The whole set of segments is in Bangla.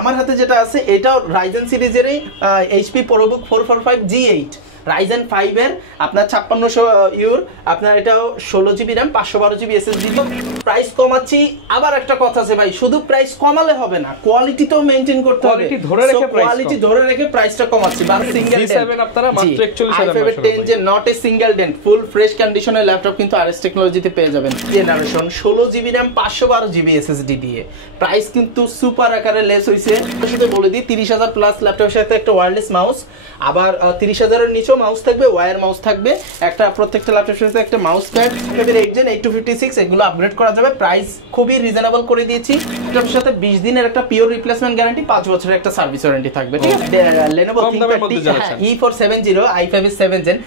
আমার হাতে যেটা আছে এটাও রাইজেন সিরিজেরই HP ProBook 445 G8 রাইজেন 5 এর আপনার 5600 ইউর আপনার এটাও 16GB RAM 512GB SSD। তো প্রাইস কমাচ্ছি, আবার একটা কথা আছে ভাই, শুধু প্রাইস কমালে হবে না, কোয়ালিটি তো মেইনটেইন করতে হবে, কোয়ালিটি ধরে রেখে প্রাইসটা কমাচ্ছি। বাস সিঙ্গেল G7 আপনারা মাত্র 41000 যে not a single dent full fresh কন্ডিশনের ল্যাপটপ কিন্তু আরএস টেকনোলজিতে পেয়ে যাবেন। Generation 16GB RAM 512GB SSD দিয়ে প্রাইস কিন্তু সুপার আকারে লেস হইছে। শুধু বলে দিই 30000 প্লাস ল্যাপটপের সাথে একটা ওয়্যারলেস মাউস, আবার 30000 এর নিচে মাউস থাকবে, ওয়্যার মাউস থাকবে, একটা প্রত্যেকটা ল্যাপটপের সাথে একটা মাউস প্যাড, এর 8 Gen 8256 এগুলো আপগ্রেড করা যাবে। প্রাইস খুবই রিজনেবল করে দিয়েছি। ল্যাপটপের সাথে 20 দিনের একটা পিওর রিপ্লেসমেন্ট গ্যারান্টি, 5 বছরের একটা সার্ভিস ওয়ারেন্টি থাকবে। ঠিক আছে, Lenovo ThinkPad E470 i5 এর 7 Gen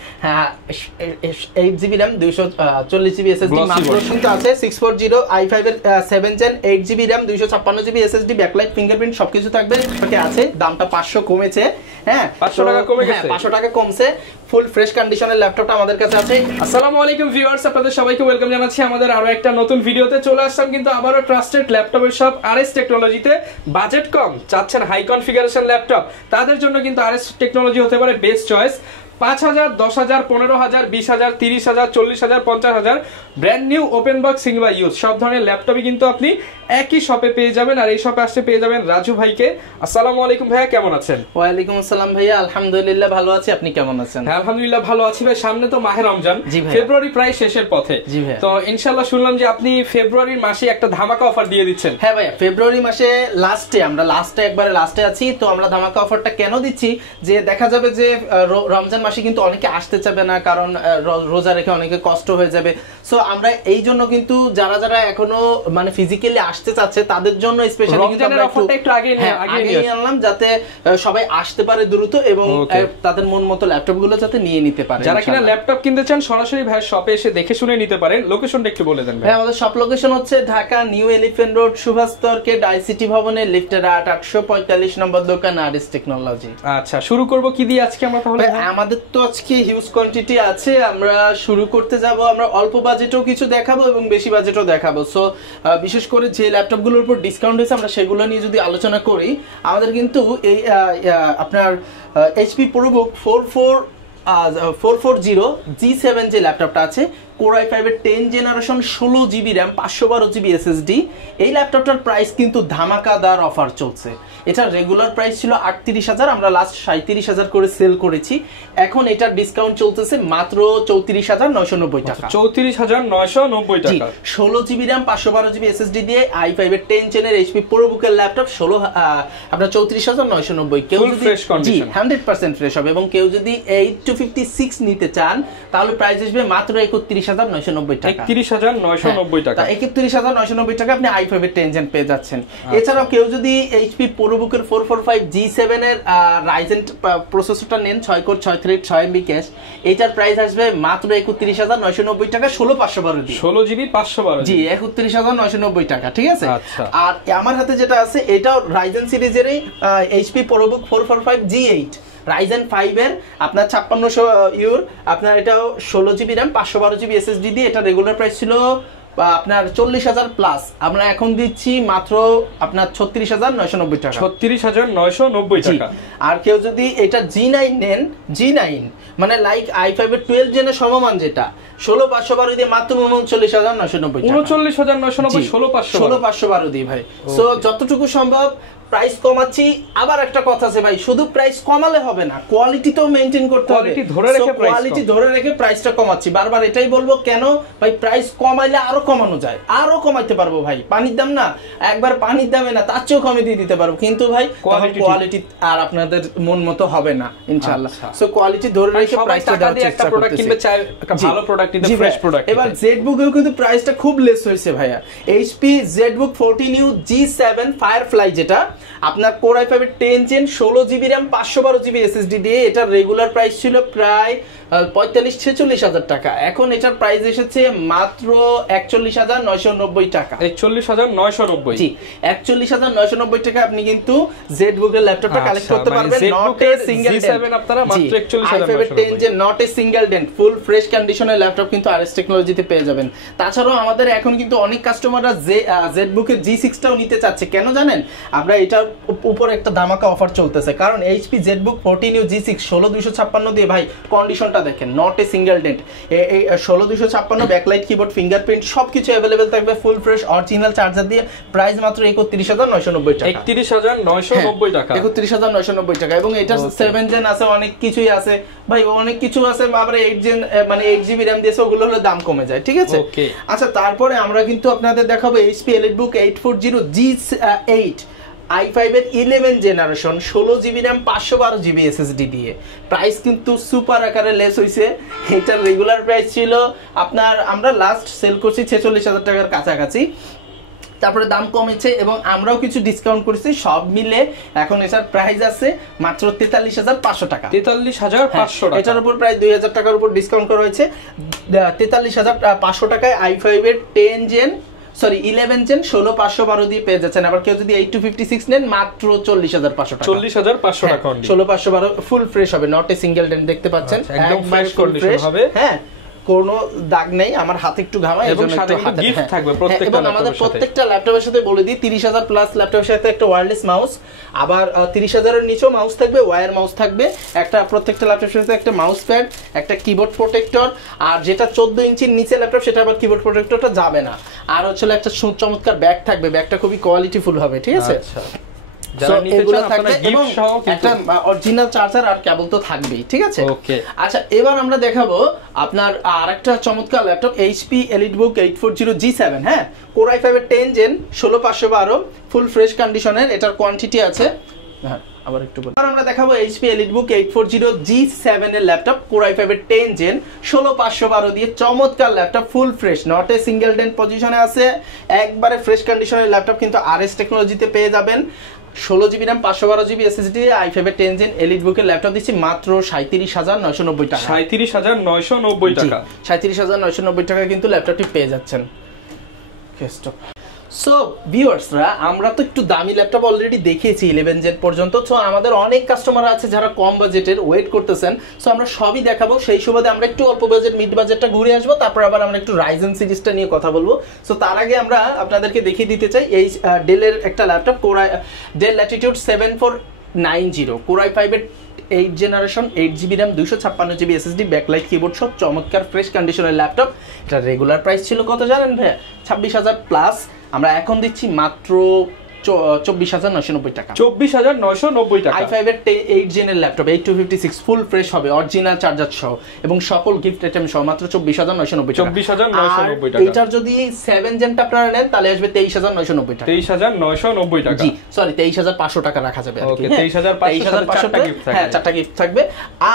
8GB RAM 240GB SSD মাত্র কিন্তু আছে। 640 i5 এর 7 Gen 8GB RAM 256GB SSD backlight fingerprint সবকিছু থাকবে। ওকে আছে, দামটা 500 কমেছে। হ্যাঁ 500 টাকা কমে গেছে, 500 টাকা কমছে। ফুল ফ্রেশ কন্ডিশনের ল্যাপটপটা আমাদের কাছে আছে। আসসালামু আলাইকুম ভিউয়ার্স, আপনাদের সবাইকে ওয়েলকাম জানাচ্ছি আমাদের আরো একটা নতুন ভিডিওতে। চলে আসলাম কিন্তু আবারো ট্রাস্টেড ল্যাপটপের শপ আরএস টেকনোলজিতে। বাজেট কম, চাচ্ছেন হাই কনফিগারেশন ল্যাপটপ, তাদের জন্য কিন্তু আরএস টেকনোলজি হতে পারে best choice. 5000, 10000, 15000, 20000, 30000, 40000, 50000 brand new open box কিংবা ইউজ সব ধরনের ল্যাপটপই কিন্তু আপনি একই শপে পেয়ে যাবেন। আর এই শপে আসতে পেয়ে যাবেন রাজু ভাইকে। আসসালামু আলাইকুম ভাইয়া, কেমন আছেন? ওয়ালাইকুম আসসালাম ভাইয়া, আলহামদুলিল্লাহ ভালো আছি, আপনি কেমন আছেন? হ্যাঁ আলহামদুলিল্লাহ ভালো আছি ভাই। সামনে তো মাহে রমজান, ফেব্রুয়ারি প্রায় শেষের পথে। তো ইনশাআল্লাহ শুনলাম যে আপনি ফেব্রুয়ারির মাসে একটা ধামাকা অফার দিয়ে দিচ্ছেন। হ্যাঁ ভাইয়া, ফেব্রুয়ারি মাসে আমরা একবারে লাস্টে আছি। তো আমরা ধামাকা অফারটা কেন দিচ্ছি, যে দেখা যাবে যে রমজান মাসে কিন্তু অনেকে আসতে চাবে না, কারণ রোজা রেখে অনেকে কষ্ট হয়ে যাবে। সো আমরা এই জন্য কিন্তু যারা যারা এখনো মানে ফিজিক্যালি আসতে চাচ্ছে তাদের জন্য স্পেশালি রমজানের অফারটা একটু আগে নিয়ে আনলাম, যাতে সবাই আসতে পারে দ্রুত এবং তাদের মন মতো ল্যাপটপ গুলো যাতে নিয়ে নিতে পারে। যারা কিনা ল্যাপটপ কিনতে চান সরাসরি ভাইয়ের শপে এসে দেখে শুনে নিতে পারেন। লোকেশনটা একটু বলে দেন ভাই। হ্যাঁ, আমাদের শপ লোকেশন হচ্ছে ঢাকা নিউ এলিফ্যান্ট রোড, সুভাষ তর্কেট আইসিটি ভবনের লিফটের 845 নম্বর দোকান আরএস টেকনোলজি। আচ্ছা, শুরু করব কি দিয়ে আজকে আমরা? তাহলে আমাদের তো আজকে হিউজ কোয়ান্টিটি আছে, আমরা শুরু করতে যাব। আমরা অল্প বাজেটেও কিছু দেখাবো এবং বেশি বাজেটও দেখাবো। সো বিশেষ করে যে ল্যাপটপগুলোর উপর ডিসকাউন্ট হয়েছে আমরা সেগুলো নিয়ে যদি আলোচনা করি, আমাদের কিন্তু এই আপনার HP ProBook 440 G7 যে ল্যাপটপটা আছে, Core i5 এর 10 generation 16GB RAM 512GB SSD, এই ল্যাপটপটার প্রাইস কিন্তু ধামাকাদার অফার চলছে। এটা রেগুলার প্রাইস ছিল 38000, আমরা লাস্ট 37000 করে সেল করেছি। এখন এটার ডিসকাউন্ট চলতেছে মাত্র 34990 টাকা। 34990 টাকা 16GB RAM 512GB SSD দিয়ে i5 এর 10 জেনের HP ProBook এর ল্যাপটপ আপনার 34990। কেউ যদি 100% ফ্রেশ হবে এবং কেউ যদি 8256 নিতে চান তাহলে প্রাইস আসবে মাত্র 31990 টাকা। 31990 টাকা, 31990 টাকা আপনি i5 এর 10 জেন পেয়ে যাচ্ছেন। এছাড়াও কেউ যদি HP ProBook এর 445 G7 এর Ryzen প্রসেসরটা নেন, 6 কোর 6 থ্রেড 6 MB ক্যাশ, এটার প্রাইস আসবে মাত্র 31990 টাকা 16512 দিয়ে। 16GB 512 জি 31990 টাকা। ঠিক আছে, আর আমার হাতে যেটা আছে এটাও Ryzen সিরিজেরই HP ProBook 445 G8 Ryzen 5 এর আপনার 5600 ইউর আপনার এটাও 16GB RAM 512GB SSD দিয়ে। এটা রেগুলার প্রাইস ছিল আপনার 40000 প্লাস, আমরা এখন দিচ্ছি মাত্র আপনার 36990 টাকা। 36990 টাকা। আর কেউ যদি এটা G9 নেন, G9 মানে লাইক i5 এর 12 জেনের সমমান, যেটা 16512 দিয়ে মাত্র 39990 টাকা। 39990 16512 দিয়ে ভাই। সো যতটুকু সম্ভব প্রাইস কমাচ্ছি। আবার একটা কথা আছে ভাই, শুধু প্রাইস কমালে হবে না, কোয়ালিটি তো মেইনটেইন করতে হবে, কোয়ালিটি ধরে রেখে প্রাইসটা কমাচ্ছি। বারবার এটাই বলবো, কেন ভাই প্রাইস কমাইলে আরো কমানো যায়, আরো কমাইতে পারবো ভাই। পানির দাম না, একবার পানির দামে না তার চেয়েও কমে দিয়ে দিতে পারবো, কিন্তু ভাই কোয়ালিটি আর আপনাদের মন মতো হবে না ইনশাআল্লাহ। সো কোয়ালিটি ধরে রেখে প্রাইসটা দেওয়ার চেষ্টা করতেছি। একটা ভালো প্রোডাক্ট নিতে, ফ্রেশ প্রোডাক্ট। এবার ZBook এও কিন্তু প্রাইসটা খুব লেস হয়েছে ভাইয়া। HP ZBook 14U G7 Firefly, যেটা আপনার Core i5 এর 10 gen 16GB RAM 512GB SSD দিয়ে, এটা রেগুলার প্রাইস ছিল প্রায় 45-46 টাকা। এখন এটার প্রাইস এসেছে মাত্র 41990 টাকা। 41990 জি 41990 টাকা আপনি কিন্তু ZBook এর ল্যাপটপটা কালেক্ট করতে পারবেন। নট এ সিঙ্গেল ডেন্ট, আপনারা মাত্র 44010 যে not a single dent full fresh কন্ডিশনের ল্যাপটপ কিন্তু আরএস টেকনোলজিতে পেয়ে যাবেন। তাছাড়াও আমাদের এখন কিন্তু অনেক কাস্টমাররা ZBook এর G6 টাও নিতে চাচ্ছে। কেন জানেন? আমরা এটার উপরে একটা ধামাকা অফার চলতেছে, কারণ এইচপি জেটবুক 14U G6 16256 দিয়ে ভাই কন্ডিশনটা দেখেন, নট এ সিঙ্গেল ডেন্ট। এই 16256 ব্যাকলাইট কিবোর্ড ফিঙ্গারপ্রিন্ট সবকিছু অ্যাভেলেবেল থাকবে, ফুল ফ্রেশ অরিজিনাল চার্জার দিয়ে, প্রাইস মাত্র 31990 টাকা। 31990 টাকা, 31990 টাকা। এবং এটা 7 জেন আছে, অনেক কিছুই আছে ভাই, অনেক কিছু আছে। আবার 8 জেন মানে 8GB RAM দিয়েছে, ওগুলো হলে দাম কমে যায়, ঠিক আছে। আচ্ছা, তারপরে আমরা কিন্তু আপনাদের দেখাবো এইচপি এলিটবুক 840 G8 i5 এর 11 generation 16GB RAM 512GB SSD দিয়ে। প্রাইস কিন্তু সুপার আকারে লেস হইছে। এটার রেগুলার প্রাইস ছিল আপনার, আমরা লাস্ট সেল করছি 46,000 টাকার কাছাকাছি, তারপরে দাম কমেছে এবং আমরাও কিছু ডিসকাউন্ট করেছি, সব মিলে এখন এটার প্রাইস আছে মাত্র 43,500 টাকা। 43,500 টাকা। এটার উপর প্রায় 2000 টাকার উপর ডিসকাউন্ট করা হয়েছে। 43,500 টাকায় i5 এর 11 জেন 16512 দিয়ে পেয়ে যাচ্ছেন। আবার কেউ যদি 8256 নেন মাত্র 40,500 টাকা। 40,500 টাকা, 16512 ফুল ফ্রেশ হবে, নট এ সিঙ্গেল ডেন্ট, দেখতে পাচ্ছেন একদম ফ্রেশ কন্ডিশন হবে। হ্যাঁ, কোনো দাগ নেই, আমার হাতে একটু ঘামায়, এবং সাথে গিফট থাকবে প্রত্যেকটা ল্যাপটপের সাথে। আমাদের প্রত্যেকটা ল্যাপটপের সাথে বলে দিই 30,000 প্লাস ল্যাপটপের সাথে একটা ওয়্যারলেস মাউস, আবার 30,000 এর নিচেও মাউস থাকবে, ওয়্যার মাউস থাকবে, একটা প্রত্যেকটা ল্যাপটপের সাথে একটা মাউস প্যাড, একটা কিবোর্ড প্রোটেক্টর, আর যেটা 14 ইঞ্চির নিচে ল্যাপটপ সেটা আবার কিবোর্ড প্রোটেক্টরটা যাবে না। আর হচ্ছে একটা চমৎকার ব্যাগ থাকবে, ব্যাগটা খুবই কোয়ালিটিফুল হবে, ঠিক আছে। আচ্ছা, যারা নিতে চান আপনারা গিফট সহ একটা অরিজিনাল চার্জার আর কেবল তো থাকবেই, ঠিক আছে। আচ্ছা, এবার আমরা দেখাবো আপনার আরেকটা চমৎকার ল্যাপটপ এইচপি এলিটবুক 840 G7, হ্যাঁ, কোর i5 এর 10 জেন 16512 ফুল ফ্রেশ কন্ডিশনের, এটার কোয়ান্টিটি আছে। হ্যাঁ, আবার একটু বলি, আমরা দেখাবো এইচপি এলিটবুক 840 G7 এর ল্যাপটপ, কোর i5 এর 10 জেন 16512 দিয়ে চমৎকার laptop, full fresh, not a single dent পজিশনে আছে, একবারে ফ্রেশ কন্ডিশনের ল্যাপটপ কিন্তু আরএস টেকনোলজিতে পেয়ে যাবেন। 16GB RAM 512GB SSD i5 এর 10 জেন এলিটবুকের ল্যাপটপ দিচ্ছি মাত্র 37,990 টাকা। 37,990 টাকা, 37,990 টাকা কিন্তু ল্যাপটপটি পেয়ে যাচ্ছেন। সো ভিউয়ার্সরা, আমরা তো একটু দামি ল্যাপটপ অলরেডি দেখিয়েছি 11 জেন পর্যন্ত। সো আমাদের অনেক কাস্টমার আছে যারা কম বাজেটের ওয়েট করতেছেন, সো আমরা সবই দেখাবো। সেই সুবাদে আমরা একটু অল্প বাজেট মিড বাজেটটা ঘুরে আসবো, তারপর আবার আমরা একটু রাইজেন সিরিজটা নিয়ে কথা বলবো। সো তার আগে আমরা আপনাদেরকে দেখিয়ে দিতে চাই এই ডেলের একটা laptop, del Latitude 7490 core i5 এর 8 generation 8GB RAM 256GB SSD backlight keyboard সব চমৎকার ফ্রেশ কন্ডিশনের ল্যাপটপ। এটা রেগুলার প্রাইস ছিল কত জানেন ভাইয়া? 26,000 প্লাস। আমরা এখন দিচ্ছি মাত্র 24,990 টাকা। 24,990 টাকা। i5 এর 8 জেনের ল্যাপটপ 8256 ফুল ফ্রেশ হবে, অরিজিনাল চার্জার সহ এবং সকল গিফট আইটেম সহ মাত্র 24,990 টাকা। 24,990 টাকা। এটার যদি 7 জেনটা আপনারা নেন তাহলে আসবে 23,990 টাকা। 23,990 টাকা। জি, সরি 23,500 টাকা রাখা যাবে আর কি। 23,500 টাকা গিফট থাকবে। হ্যাঁ, 4টা গিফট থাকবে।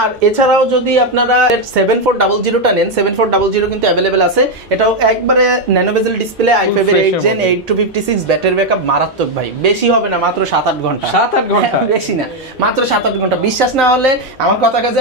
আর এছাড়াও যদি আপনারা 7400 টা নেন, 7400 কিন্তু अवेलेबल আছে। এটাও একবারে ন্যানো বেজেল ডিসপ্লে, i5 এর 8 জেন 8256, ব্যাটারি ব্যাকআপ মারাত্মক ভাই, বেশি হবে না, মাত্র 7-8 ঘন্টা। 7-8 ঘন্টা, বেশি না, মাত্র 7-8 ঘন্টা। বিশ্বাস না হলে আমার কথা কাজে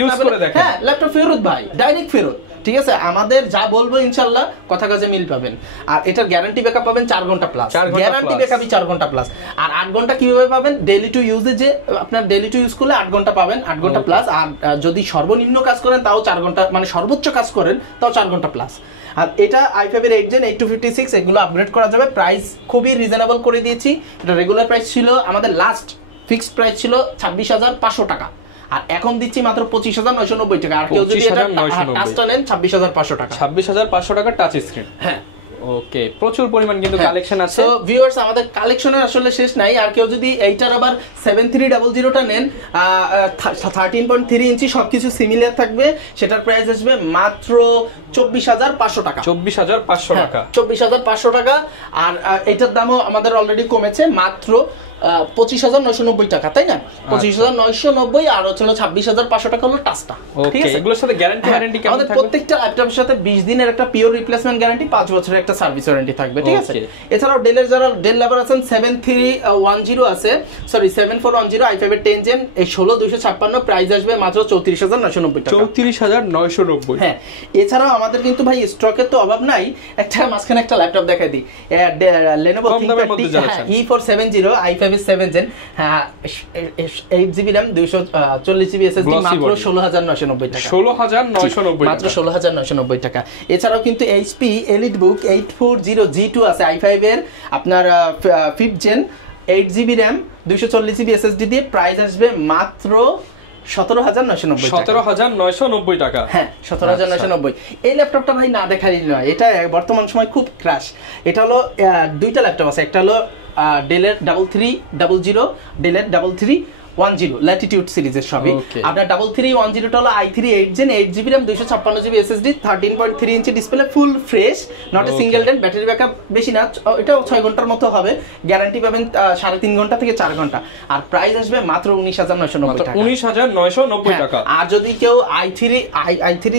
ইউজ করে দেখেন। হ্যাঁ, ল্যাপটপ ফেরত ভাই, ডাইরেক্ট ফেরত, ঠিক আছে। আমাদের যা বলবো ইনশাআল্লাহ কথা কাজে মিল পাবেন। আর এটার গ্যারান্টি ব্যাকআপ পাবেন 4 ঘন্টা প্লাস, গ্যারান্টি ব্যাকআপই 4 ঘন্টা প্লাস। আর 8 ঘন্টা কিভাবে পাবেন? ডেইলি টু ইউজে, যে আপনার ডেইলি টু ইউজ করলে 8 ঘন্টা পাবেন, 8 ঘন্টা প্লাস। আর যদি সর্বনিম্ন কাজ করেন তাও 4 ঘন্টা, মানে সর্বোচ্চ কাজ করেন তাও 4 ঘন্টা প্লাস। আর এটা i5 এর 8 জেন 8256, এগুলো আপগ্রেড করা যাবে। প্রাইস খুবই রিজনেবল করে দিয়েছি। এটা রেগুলার প্রাইস ছিল, আমাদের লাস্ট ফিক্সড প্রাইস ছিল 26,500 টাকা, আর এখন দিচ্ছি মাত্র 25,990 টাকা। আর কেউ যদি এটা টাচটা নেন 26,500 টাকা। 26,500 টাকা টাচ স্ক্রিন। হ্যাঁ, ওকে, প্রচুর পরিমাণ কিন্তু কালেকশন আছে। সো ভিউয়ার্স, আমাদের কালেকশনের আসলে শেষ নাই। আর কেউ যদি এইটার আবার 7300 টা নেন, 13.3 ইঞ্চি, সবকিছু সিমিলার থাকবে, সেটার প্রাইস আসবে মাত্র 24,500 টাকা। 24,500 টাকা, 24,500 টাকা। আর এটার দামও আমাদের অলরেডি কমেছে, মাত্র 25,990 টাকা, তাই না? 25,990 আর হচ্ছে 26,500 টাকা হলো টাচটা, ঠিক আছে। এগুলোর সাথে গ্যারান্টি ওয়ারেন্টি কেমন থাকবে? আমাদের প্রত্যেকটা ল্যাপটপের সাথে 20 দিনের একটা পিওর রিপ্লেসমেন্ট গ্যারান্টি, 5 বছরের একটা সার্ভিস ওয়ারেন্টি থাকবে, ঠিক আছে। এছাড়াও ডেলের যারা ডেল লাভার আছেন, 7310 আছে, সরি 7410 i5 এর 10 জেন এই 16256, প্রাইস আসবে মাত্র 34,990 টাকা। 34,990। হ্যাঁ, এছাড়াও আমাদের কিন্তু ভাই স্টকের তো অভাব নাই। একটা মাঝখানে একটা ল্যাপটপ দেখাই দিই, Lenovo ThinkPad E470 i5 7 gen, 8GB RAM 240GB SSD, মাত্র 16,990 টাকা। 16,990 মাত্র 16,990 টাকা। এছাড়াও কিন্তু HP EliteBook 840 G2 আছে i5 এর আপনার 5th gen, 8GB RAM 240GB SSD দিয়ে প্রাইস আসবে মাত্র 17,990 টাকা। হ্যাঁ 17,990। এই ল্যাপটপটা ভাই না দেখারই নয়, এটা বর্তমান সময় খুব ক্রাশ। এটা হলো দুইটা ল্যাপটপ আছে, একটা হলো ডেলের 3300, ডেলের 3310 ল্যাটিটিউড সিরিজের সবই। আপনার 3310 টা হলো i3 8 gen 8GB RAM 256GB SSD 13.3 inch display, full fresh, not a single dent, battery backup বেশি না, এটাও 6 ঘন্টার মতো হবে, গ্যারান্টি পাবেন 3.5 ঘন্টা থেকে 4 ঘন্টা। আর প্রাইস আসবে মাত্র 19,990 টাকা। 19,990 টাকা। আর যদি কেউ i3 8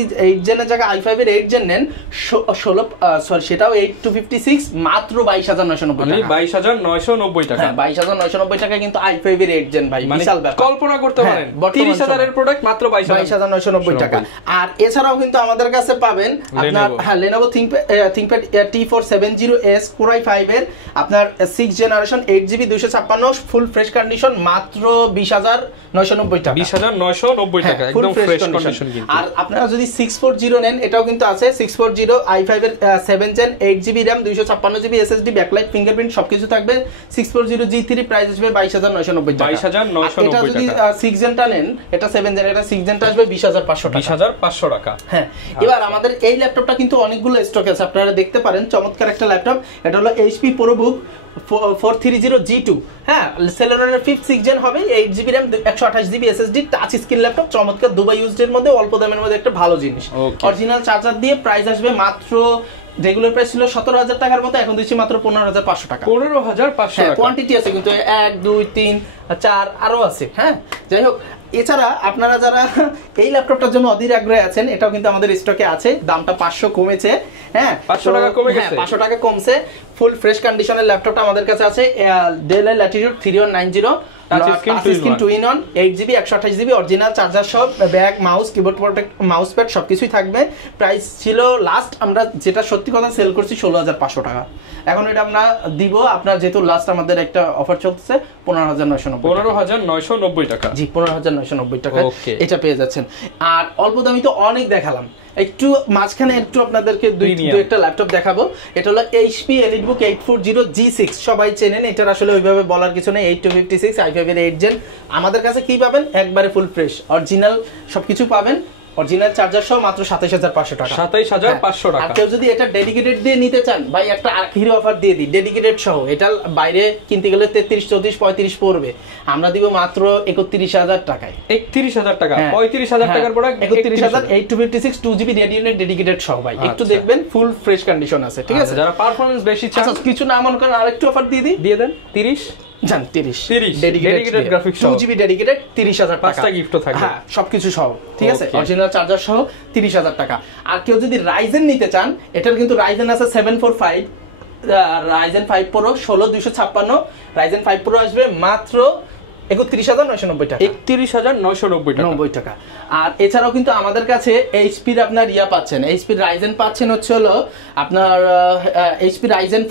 জেনের জায়গায় i5 এর 8 জেন নেন, 16 সরি সেটাও 8256, মাত্র 22,990 টাকা। 22,990 টাকা। হ্যাঁ 22,990 টাকা কিন্তু i5 এর 8 জেন ভাই, বিশাল ব্যাপার। কল্পনা করতে পারেন 30,000 এর প্রোডাক্ট মাত্র 22,990 টাকা। আর এছাড়াও কিন্তু আমাদের কাছে পাবেন আপনার Lenovo ThinkPad T470S Core i5 এর আপনার 6 generation 8GB 256 full fresh condition, মাত্র 20,990 টাকা। 20,990 টাকা, একদম ফ্রেশ কন্ডিশন কিন্তু। আর আপনারা যদি 640 নেন, এটাও কিন্তু আছে 640 i5 এর 7 gen 8GB RAM 256GB SSD, backlight, fingerprint সবকিছু থাকবে। 640 G3 প্রাইস আসবে 22,990 টাকা। 22,990 টাকা। যদি 6 জেনটা নেন, এটা 7 জেন, এটা 6 জেনটা আসবে 20,500 টাকা। 20,500 টাকা। হ্যাঁ এবার আমাদের এই ল্যাপটপটা কিন্তু অনেকগুলো স্টক আছে, আপনারা দেখতে পারেন, চমৎকার একটা ল্যাপটপ। এটা হলো HP ProBook 430G2, হ্যাঁ সেলেরনের 5th 6 জেন হবে, 8GB RAM 128GB SSD, touch screen laptop, চমৎকার, দুবাই ইউজড এর মধ্যে অল্প দামের মধ্যে একটা ভালো জিনিস। অরিজিনাল চার্জার দিয়ে প্রাইস আসবে মাত্র, রেগুলার প্রাইস ছিল 17,000 টাকার মতো, এখন দিচ্ছি মাত্র 15,500 টাকা। 15,500 টাকা। কোয়ান্টিটি আছে কিন্তু 1 2 3 4 আরো আছে। হ্যাঁ যাই হোক, এছাড়া আপনারা যারা এই ল্যাপটপটার জন্য অধীর আগ্রহে আছেন, এটাও কিন্তু আমাদের স্টকে আছে, দামটা 500 কমেছে। হ্যাঁ 500 টাকা কমে গেছে। 500 টাকা কমছে। ফুল ফ্রেশ কন্ডিশনের ল্যাপটপটা আমাদের কাছে আছে, Dell Latitude 3190 touch screen 2-in-1 8GB 128GB original charger সহ, bag, mouse, keyboard protect, mouse pad সবকিছুই থাকবে। প্রাইস ছিল লাস্ট আমরা যেটা সত্যি কথা সেল করছি 16,500 টাকা, এখন এটা আমরা দিব আপনার, যেহেতু লাস্ট আমাদের একটা অফার চলছে 15,990 টাকা। জি 15,990 টাকা এটা পেয়ে যাচ্ছেন। আর অল্প দামি তো অনেক দেখালাম, একটু মাঝখানে একটু আপনাদেরকে দুই একটা ল্যাপটপ দেখাবো। এটা হলো HP EliteBook 840G6, সবাই চেনেন, এটার আসলে ওইভাবে বলার কিছু নেই। 8256 i5 এর 8 জেন। আমাদের কাছে কি পাবেন, একবারে ফুল ফ্রেশ অরিজিনাল সবকিছু পাবেন, অরিজিনাল চার্জার সহ মাত্র 27,500 টাকা। 27,500 টাকা। আর কেউ যদি এটা ডেডিকেটেড দিয়ে নিতে চান, ভাই একটা হিরো অফার দিয়ে দিই, ডেডিকেটেড সহ। এটা বাইরে কিনতে গেলে 33 34 35 পড়বে, আমরা দিব মাত্র 31,000 টাকায়। 31,000 টাকা, 35,000 টাকার প্রোডাক্ট 31,000 8256 2GB রেডিওনেট ডেডিকেটেড সহ ভাই। একটু দেখবেন ফুল ফ্রেশ কন্ডিশন আছে, ঠিক আছে। যারা পারফরম্যান্স বেশি চান, কিছু না মনে করেন, আরেকটু অফার দিয়ে দেন 30 জান 30 ডেডিকেটেড গ্রাফিক্স 2GB ডেডিকেটেড 30,000 টাকা, 5টা গিফটও থাকবে। হ্যাঁ সবকিছু সহ, ঠিক আছে, অরিজিনাল চার্জার সহ 30,000 টাকা। আর কেউ যদি রাইজেন নিতে চান, এটার কিন্তু রাইজেন আছে 745, রাইজেন 5 Pro 16256, রাইজেন 5 Pro আসবে মাত্র 31,990 টাকা। 31,990 টাকা। আর এছাড়াও কিন্তু আমাদের কাছে এইচপির আপনার পাচ্ছেন, এইচপির রাইজেন পাচ্ছেন হচ্ছে হলো আপনার HP Ryzen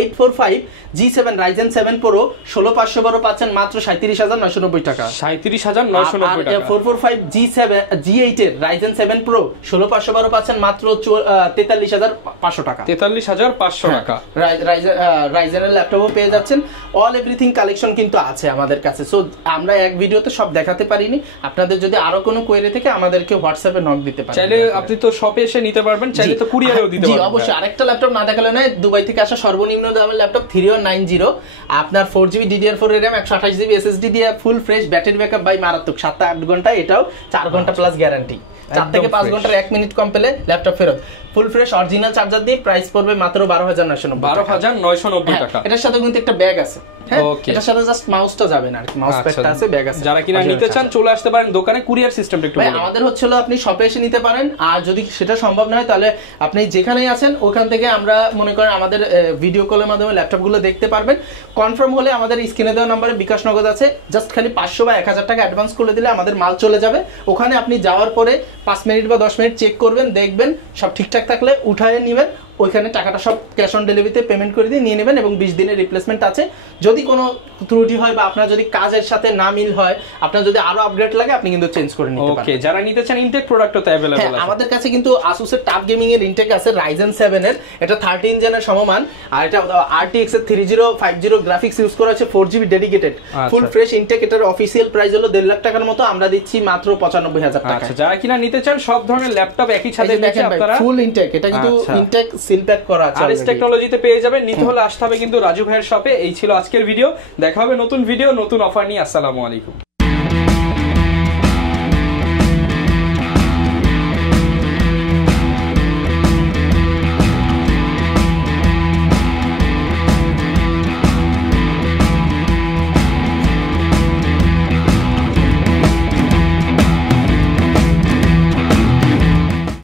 845 G7 Ryzen 7 Pro 16512 পাচ্ছেন মাত্র 37,990 টাকা। 37,990 টাকা। 445 G8 এর রাইজেন 7 Pro 16512 পাচ্ছেন মাত্র 43,500 টাকা। 43,500 টাকা। রাইজেনের ল্যাপটপও পেয়ে যাচ্ছেন। অল এভরিথিং কালেকশন কিন্তু আছে আমাদের কাছে। সো আমরা এক ভিডিওতে সব দেখাতে পারিনি, আপনাদের যদি আরো কোনো কোয়েরি থেকে আমাদেরকে হোয়াটসঅ্যাপে নক দিতে পারেন। চাইলে আপনি তো শপে এসে নিতে পারবেন, চাইলে তো কুরিয়ারেও দিতে পারবেন। জি অবশ্যই। আরেকটা ল্যাপটপ না দেখালে নয়, দুবাই থেকে আসা সর্বনিম্ন দামের ল্যাপটপ 3190, আপনার 4GB DDR4 RAM 128GB SSD দিয়ে ফুল ফ্রেশ, ব্যাটারি ব্যাকআপ বাই মারাত্মক, 7-8 ঘন্টা, এটাও 4 ঘন্টা প্লাস গ্যারান্টি, 4 থেকে 5 ঘন্টার 1 মিনিট কম পেলে ল্যাপটপ ফেরত। ফুল ফ্রেশ অরিজিনাল চার্জার দিয়ে প্রাইস পড়বে মাত্র 12,990 টাকা। এটার সাথে কিন্তু একটা ব্যাগ আছে, হ্যাঁ এটার সাথে জাস্ট মাউসটা যাবে না আর কি, মাউস প্যাডটা আছে, ব্যাগ আছে। যারা কিনা নিতে চান চলে আসতে পারেন দোকানে, কুরিয়ার সিস্টেমটা একটু বলুন। আমাদের হচ্ছিল আপনি শপে এসে নিতে পারেন, আর যদি সেটা সম্ভব না হয় তাহলে আপনি যেখানেই আছেন ওখান থেকে আমরা মনে করেন আমাদের ভিডিও কলের মাধ্যমে ল্যাপটপগুলো দেখতে পারবেন। কনফার্ম হলে আমাদের স্ক্রিনে দেওয়া নম্বরে বিকাশ নগদ আছে, জাস্ট খালি 500 বা 1000 টাকা অ্যাডভান্স করে দিলে আমাদের মাল চলে যাবে। ওখানে আপনি যাওয়ার পরে 5 মিনিট বা 10 মিনিট চেক করবেন, দেখবেন সব ঠিকঠাক থাকলে উঠায় নেবেন, ওইখানে টাকাটা সব ক্যাশ অন ডেলিভারিতে পেমেন্ট করে দিয়ে নিয়ে নেবেন এবং 20 দিনের রিপ্লেসমেন্ট আছে। যদি কোনো ত্রুটি হয় বা আপনার যদি কাজের সাথে না মিল হয়, আপনার যদি আরো আপডেট লাগে আপনি কিন্তু চেঞ্জ করে নিতে পারেন। ওকে, যারা নিতে চান ইনটেক প্রোডাক্টও তো अवेलेबल আছে। আমাদের কাছে কিন্তু Asus এর টাফ গেমিং এর ইনটেক আছে Ryzen 7 এর, এটা 13 জেনের সমমান, আর এটা RTX এর 3050 গ্রাফিক্স ইউজ করা আছে, 4GB dedicated full fresh intact. এটার অফিশিয়াল প্রাইস হলো 1.5 লাখ টাকার মতো, আমরা দিচ্ছি মাত্র 95,000 টাকা। আচ্ছা, যারা কিনা নিতে চান সব ধরনের ল্যাপটপ একই ছাদে নিচে আপনারা ফুল ইনটেক, এটা কিন্তু ইনটেক সিল প্যাক করা আছে, আরএস টেকনোলজিতে পেয়ে যাবেন। নিতে হলে আসতে হবে কিন্তু রাজু ভাইয়ের শপে। এই ছিল আজকের ভিডিও, দেখা হবে নতুন ভিডিও নতুন অফার নিয়ে। আসসালামু আলাইকুম।